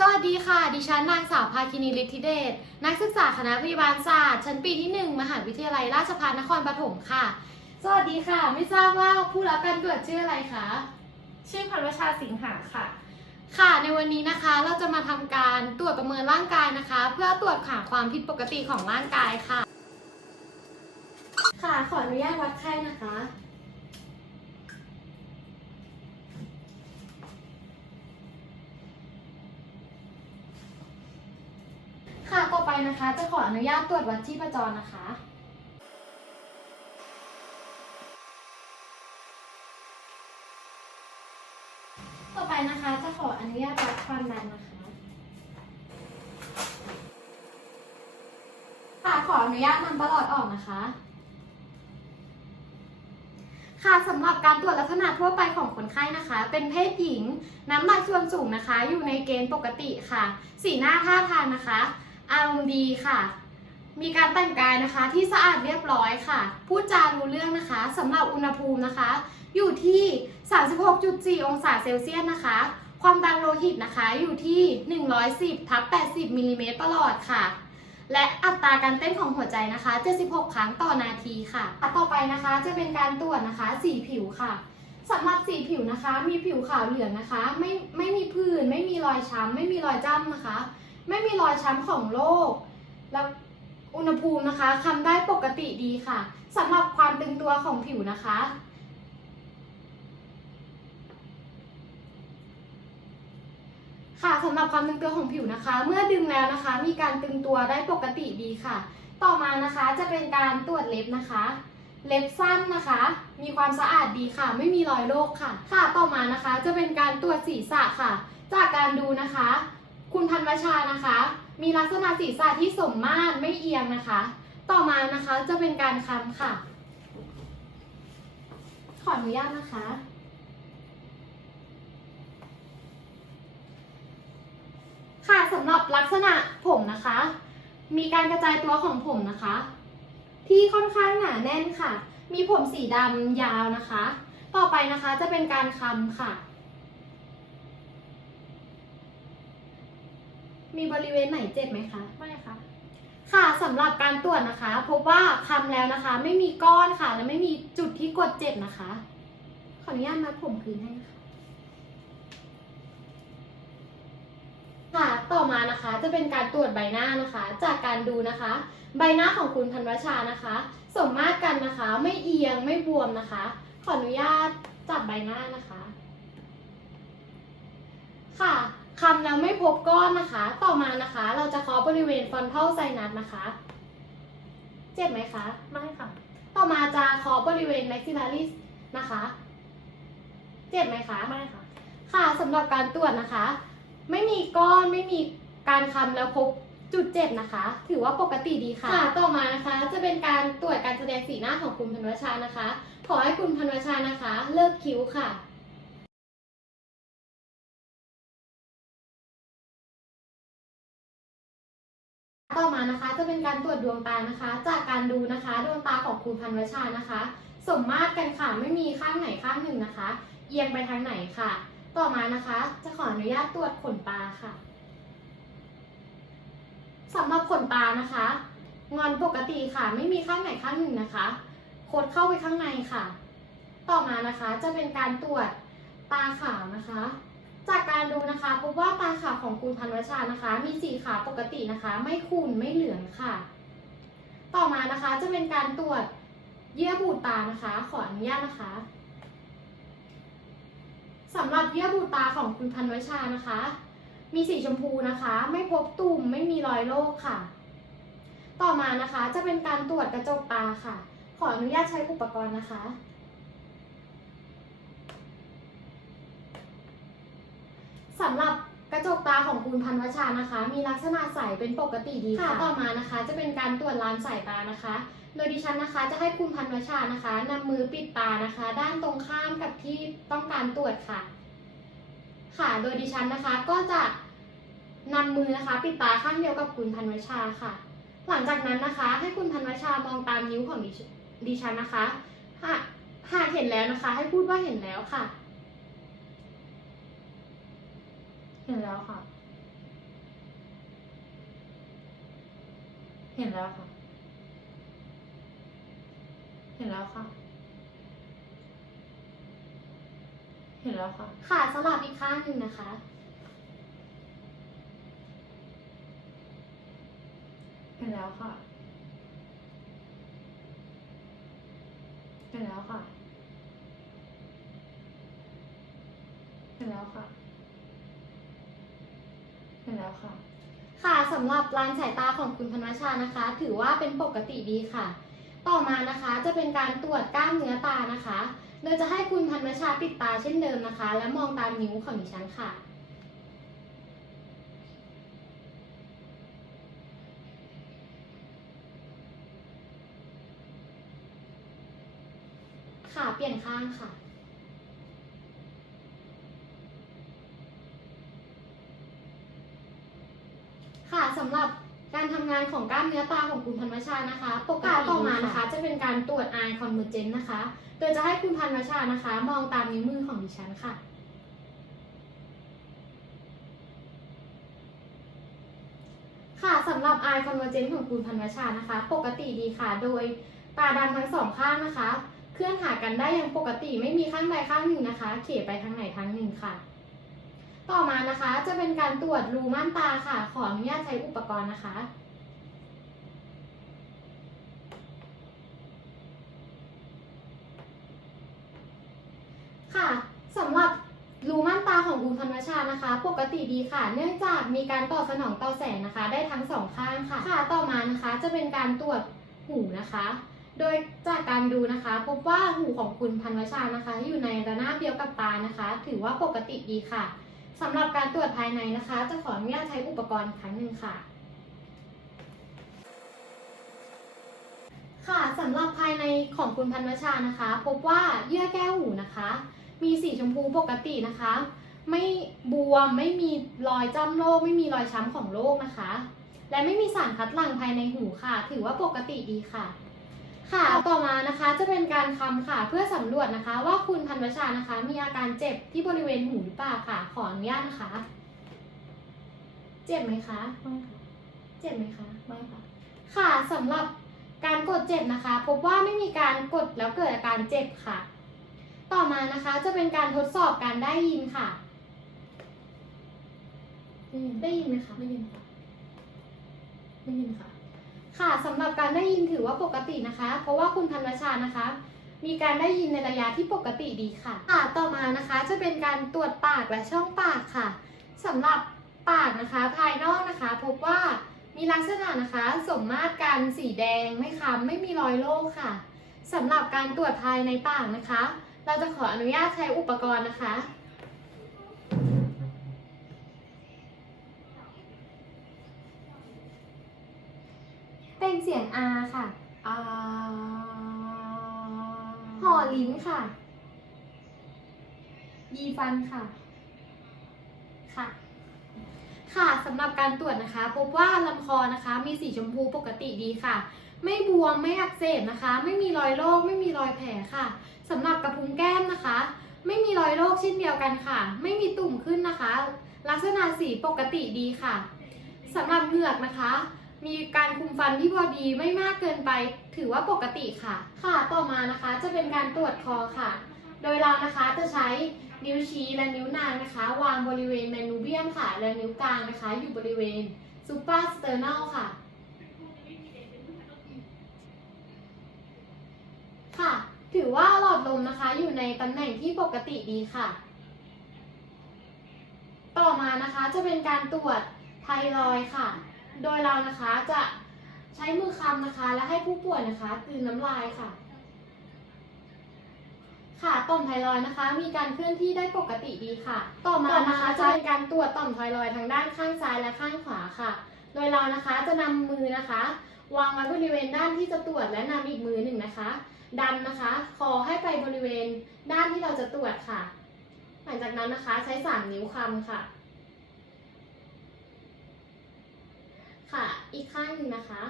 สวัสดีค่ะ ดิฉันนางสาวภาคินีฤทธิเดช นักศึกษาคณะพยาบาลศาสตร์ ชั้นปีที่ 1 มหาวิทยาลัยราชภัฏนครปฐมค่ะ สวัสดีค่ะ ไม่ทราบว่าผู้รับการตรวจชื่ออะไรคะ ชื่อพันวชาสิงหาค่ะ ค่ะ ในวันนี้นะคะเราจะมาทำการตรวจประเมินร่างกายนะคะ เพื่อตรวจหาความผิดปกติของร่างกายค่ะ ค่ะ ขออนุญาตวัดไข้นะคะ นะคะ จะขออนุญาตตรวจวัดชีพจรนะคะ ต่อไปนะคะจะขออนุญาตวัดความดันนะคะ ค่ะขออนุญาตนำประหลอดออกนะคะ ค่ะสำหรับการตรวจลักษณะทั่วไปของคนไข้นะคะ เป็นเพศหญิง น้ำหนักส่วนสูงนะคะ อยู่ในเกณฑ์ปกติค่ะ สีหน้าท่าทางนะคะ อารมณ์ดีค่ะ มีการแต่งกายนะคะที่สะอาดเรียบร้อยค่ะ พูดจารู้เรื่องนะคะสำหรับอุณหภูมินะคะ อยู่ที่ 36.4 องศาเซลเซียสนะคะ ความดันโลหิตนะคะอยู่ที่ 110ทับ80มิลลิเมตรประหลอดค่ะ และอัตราการเต้นของหัวใจนะคะ 76 ครั้งต่อนาทีค่ะต่อไปนะคะจะเป็นการตรวจนะคะ สีผิวค่ะสำหรับสีผิวนะคะ มีผิวขาวเหลืองนะคะ ไม่ไม่มีผื่นไม่มีรอยช้ำไม่มีรอยจ้ำนะคะ ไม่มีรอยช้ำของโรคแล้วอุณหภูมินะคะคำได้ปกติดีค่ะสำหรับความตึงตัวของผิวนะคะ ค่ะสำหรับความตึงตัวของผิวนะคะ เมื่อดึงแล้วนะคะ มีการตึงตัวได้ปกติดีค่ะ ต่อมานะคะจะเป็นการตรวจเล็บนะคะ เล็บสั้นนะคะ มีความสะอาดดีค่ะ ไม่มีรอยโรคค่ะ ค่ะต่อมานะคะ จะเป็นการตรวจศีรษะค่ะ จากการดูนะคะ คุณพันวชานะคะ มีลักษณะศีรษะที่สมมาตรไม่เอียงนะคะ ต่อมานะคะจะเป็นการคำค่ะ ขออนุญาตนะคะ ค่ะสำหรับลักษณะผมนะคะ มีการกระจายตัวของผมนะคะ ที่ค่อนข้างหนาแน่นค่ะ มีผมสีดำยาวนะคะ ต่อไปนะคะจะเป็นการคำค่ะ มีบริเวณไหนเจ็บไหมคะ ไม่ค่ะ ค่ะสำหรับการตรวจนะคะ พบว่าคำแล้วนะคะ ไม่มีก้อนค่ะ และไม่มีจุดที่กดเจ็บนะคะ ขออนุญาตมัดผมคืนให้ค่ะค่ะต่อมานะคะจะเป็นการตรวจใบหน้านะคะ จากการดูนะคะ ใบหน้าของคุณพันวชานะคะ สมมาตรกันนะคะ ไม่เอียงไม่บวมนะคะ ขออนุญาตจับใบหน้านะคะ ค่ะ คำแล้วไม่พบก้อนนะคะ ต่อมานะคะ เราจะเคาะบริเวณฟอนทัลไซนัสนะคะ เจ็บไหมคะ ไม่ค่ะ ต่อมาจะเคาะบริเวณ maxillaris นะคะ เจ็บไหมคะ ไม่ค่ะ ค่ะสำหรับการตรวจนะคะ ไม่มีก้อนไม่มีการคำแล้วพบจุดเจ็บนะคะ ถือว่าปกติดีค่ะต่อมานะคะ จะเป็นการตรวจการแสดงสีหน้าของคุณพันวชานะคะ ขอให้คุณพันวชานะคะ เลิกคิ้วค่ะ ต่อมานะคะจะเป็นการตรวจดวงตานะคะ จากการดูนะคะดวงตาของคุณพันวชานะคะ สมมาตรกันค่ะไม่มีข้างไหนข้างหนึ่งนะคะ เอียงไปทางไหนค่ะ ต่อมานะคะจะขออนุญาตตรวจขนตาค่ะสำหรับขนตานะคะ งอนปกติค่ะ ไม่มีข้างไหนข้างหนึ่งนะคะคดเข้าไปข้างในค่ะ ต่อมานะคะจะเป็นการตรวจตาขาวนะคะ จากการดูนะคะพบว่าตาขาวของคุณพันวชานะคะ มีสีขาวปกตินะคะ ไม่ขุ่นไม่เหลืองค่ะ ต่อมานะคะจะเป็นการตรวจเยื่อบุตานะคะ ขออนุญาตนะคะสำหรับเยื่อบุตาของคุณพันวชานะคะ มีสีชมพูนะคะ ไม่พบตุ่มไม่มีรอยโรคค่ะ ต่อมานะคะจะเป็นการตรวจกระจกตาค่ะ ขออนุญาตใช้อุปกรณ์นะคะ สำหรับกระจกตาของคุณพันวชานะคะ มีลักษณะใสเป็นปกติดีค่ะ ต่อมานะคะ จะเป็นการตรวจลานสายตานะคะ โดยดิฉันนะคะจะให้คุณพันวชานะคะนำมือปิดตานะคะ ด้านตรงข้ามกับที่ต้องการตรวจค่ะ ค่ะ โดยดิฉันนะคะก็จะนำมือนะคะ ปิดตาข้างเดียวกับคุณพันวชาค่ะ หลังจากนั้นนะคะ ให้คุณพันวชามองตามนิ้วของดิฉดิฉันนะคะหากหากเห็นแล้วนะคะ ให้พูดว่าเห็นแล้วค่ะ เห็นแล้วค่ะ เห็นแล้วค่ะ เห็นแล้วค่ะ เห็นแล้วค่ะ ค่ะสลับอีกข้างหนึ่งนะคะ เห็นแล้วค่ะ เห็นแล้วค่ะ เห็นแล้วค่ะ เห็นแล้วค่ะ ค่ะสำหรับลานสายตาของคุณธนชานะคะ ถือว่าเป็นปกติดีค่ะ ต่อมานะคะจะเป็นการตรวจกล้ามเนื้อตานะคะ โดยจะให้คุณธนวชาปิดตาเช่นเดิมนะคะ และมองตามนิ้วของดิฉันค่ะค่ะ เปลี่ยนข้างค่ะสำหรับการทำงานของกล้ามเนื้อตาของคุณพันวชานะคะปกติต่อมานะคะ จะเป็นการตรวจ eye convergence นะคะ โดยจะให้คุณพันวชานะคะ มองตามนิ้วมือของดิฉันค่ะค่ะสำหรับ eye convergence ของคุณพันวชานะคะ ปกติดีค่ะ โดยตาดำทั้งสองข้างนะคะ เคลื่อนหากันได้อย่างปกติไม่มีข้างใดข้างหนึ่งนะคะ เขไปทางไหนทางหนึ่งค่ะ ต่อมานะคะจะเป็นการตรวจรูม่านตาค่ะ ขออนุญาตใช้อุปกรณ์นะคะค่ะสำหรับรูม่านตาของคุณธน ชานะคะ ปกติดีค่ะ เนื่องจากมีการตอบสนองต่อแสงนะคะ ได้ทั้งสองข้างค่ะ ค่ะต่อมานะคะ จะเป็นการตรวจหูนะคะ โดยจากการดูนะคะ พบว่าหูของคุณพันวชานะคะ อยู่ในระนาบเดียวกับตานะคะ ถือว่าปกติดีค่ะสำหรับการตรวจภายในนะคะ จะขออนุญาตใช้อุปกรณ์อีกครั้งหนึ่งค่ะค่ะสำหรับภายในของคุณพันวชานะคะ พบว่าเยื่อแก้วหูนะคะ มีสีชมพูปกตินะคะ ไม่บวมไม่มีรอยจ้ำโรคไม่มีรอยช้ำของโรคนะคะ และไม่มีสารคัดหลั่งภายในหูค่ะ ถือว่าปกติดีค่ะ ค่ะต่อมานะคะจะเป็นการคำค่ะเพื่อสำรวจนะคะ ว่าคุณพันวชานะคะ มีอาการเจ็บที่บริเวณหูหรือเปล่าค่ะ ขออนุญาตนะคะ เจ็บไหมคะไม่ค่ะเจ็บไหมคะไม่ค่ะค่ะสำหรับการกดเจ็บนะคะ พบว่าไม่มีการกดแล้วเกิดอาการเจ็บค่ะ ต่อมานะคะจะเป็นการทดสอบการได้ยินค่ะ ได้ยินไหมคะได้ยินค่ะได้ยินค่ะ ค่ะสำหรับการได้ยินถือว่าปกตินะคะ เพราะว่าคุณพันวชานะคะ มีการได้ยินในระยะที่ปกติดีค่ะค่ะต่อมานะคะจะเป็นการตรวจปากและช่องปากค่ะสำหรับปากนะคะภายนอกนะคะ พบว่ามีลักษณะนะคะสมมาตรการสีแดงไม่ค้ำไม่มีรอยโรคค่ะสำหรับการตรวจภายในปากนะคะ เราจะขออนุญาตใช้อุปกรณ์นะคะ เป็นเสียง R ค่ะอ่าห่อลิ้นค่ะ ยีฟันค่ะ ค่ะ ค่ะสำหรับการตรวจนะคะ พบว่าลำคอนะคะ มีสีชมพูปกติดีค่ะ ไม่บวมไม่อักเสบนะคะ ไม่มีรอยโรคไม่มีรอยแผลค่ะสำหรับกระพุ้งแก้มนะคะ ไม่มีรอยโรคเช่นเดียวกันค่ะ ไม่มีตุ่มขึ้นนะคะ ลักษณะสีปกติดีค่ะสำหรับเหงือกนะคะ มีการคุมฟันที่พอดีไม่มากเกินไป ถือว่าปกติค่ะ ค่ะต่อมานะคะจะเป็นการตรวจคอค่ะ โดยเรานะคะจะใช้นิ้วชี้และนิ้วนางนะคะ วางบริเวณแมนูเบียมค่ะ และนิ้วกลางนะคะ อยู่บริเวณซูเปอร์สเตอร์น l ค่ะ ค่ะ ถือว่าหลอดลมนะคะอยู่ในตำแหน่งที่ปกติดีค่ะ ต่อมานะคะจะเป็นการตรวจไทรอยค่ะ โดยเรานะคะจะใช้มือคำนะคะ และให้ผู้ป่วยนะคะกลืนน้ำลายค่ะ ค่ะต่อมไทรอยด์นะคะ มีการเคลื่อนที่ได้ปกติดีค่ะ ต่อมานะคะจะเป็นการตรวจต่อมไทรอยด์ทางด้านข้างซ้ายและข้างขวาค่ะ โดยเรานะคะจะนำมือนะคะ วางไว้บริเวณด้านที่จะตรวจและนำอีกมือหนึ่งนะคะ ดันนะคะคอให้ไปบริเวณด้านที่เราจะตรวจค่ะ หลังจากนั้นนะคะใช้สามนิ้วคำค่ะ ค่ะ อีกข้างหนึ่งนะคะ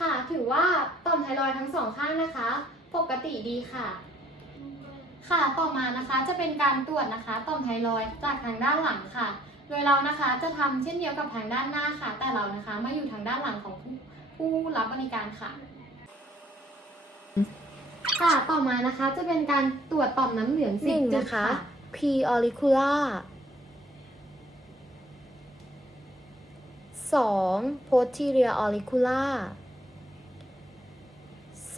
ค่ะถือว่าต่อมไทรอยทั้งสองข้างนะคะ ปกติดีค่ะ ค่ะต่อมานะคะจะเป็นการตรวจนะคะ ต่อมไทรอยจากทางด้านหลังค่ะ โดยเรานะคะจะทำเช่นเดียวกับทางด้านหน้าค่ะ แต่เรานะคะมาอยู่ทางด้านหลังของผู้ผู้รับบริการค่ะค่ะต่อมานะคะจะเป็นการตรวจต่อมน้ำเหลืองสิบนึ่งจุด นะคะค่ะ P auricular สอง posterior auricular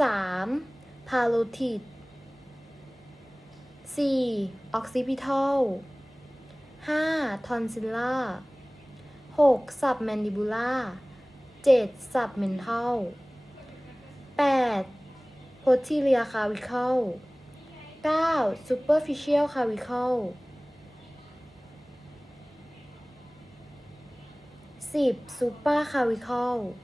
สาม parotid สี่ occipital ห้า tonsillar หก submandibular เจ็ด submental แปด posterior clavicle 9. superficial clavicle 10. supra clavicle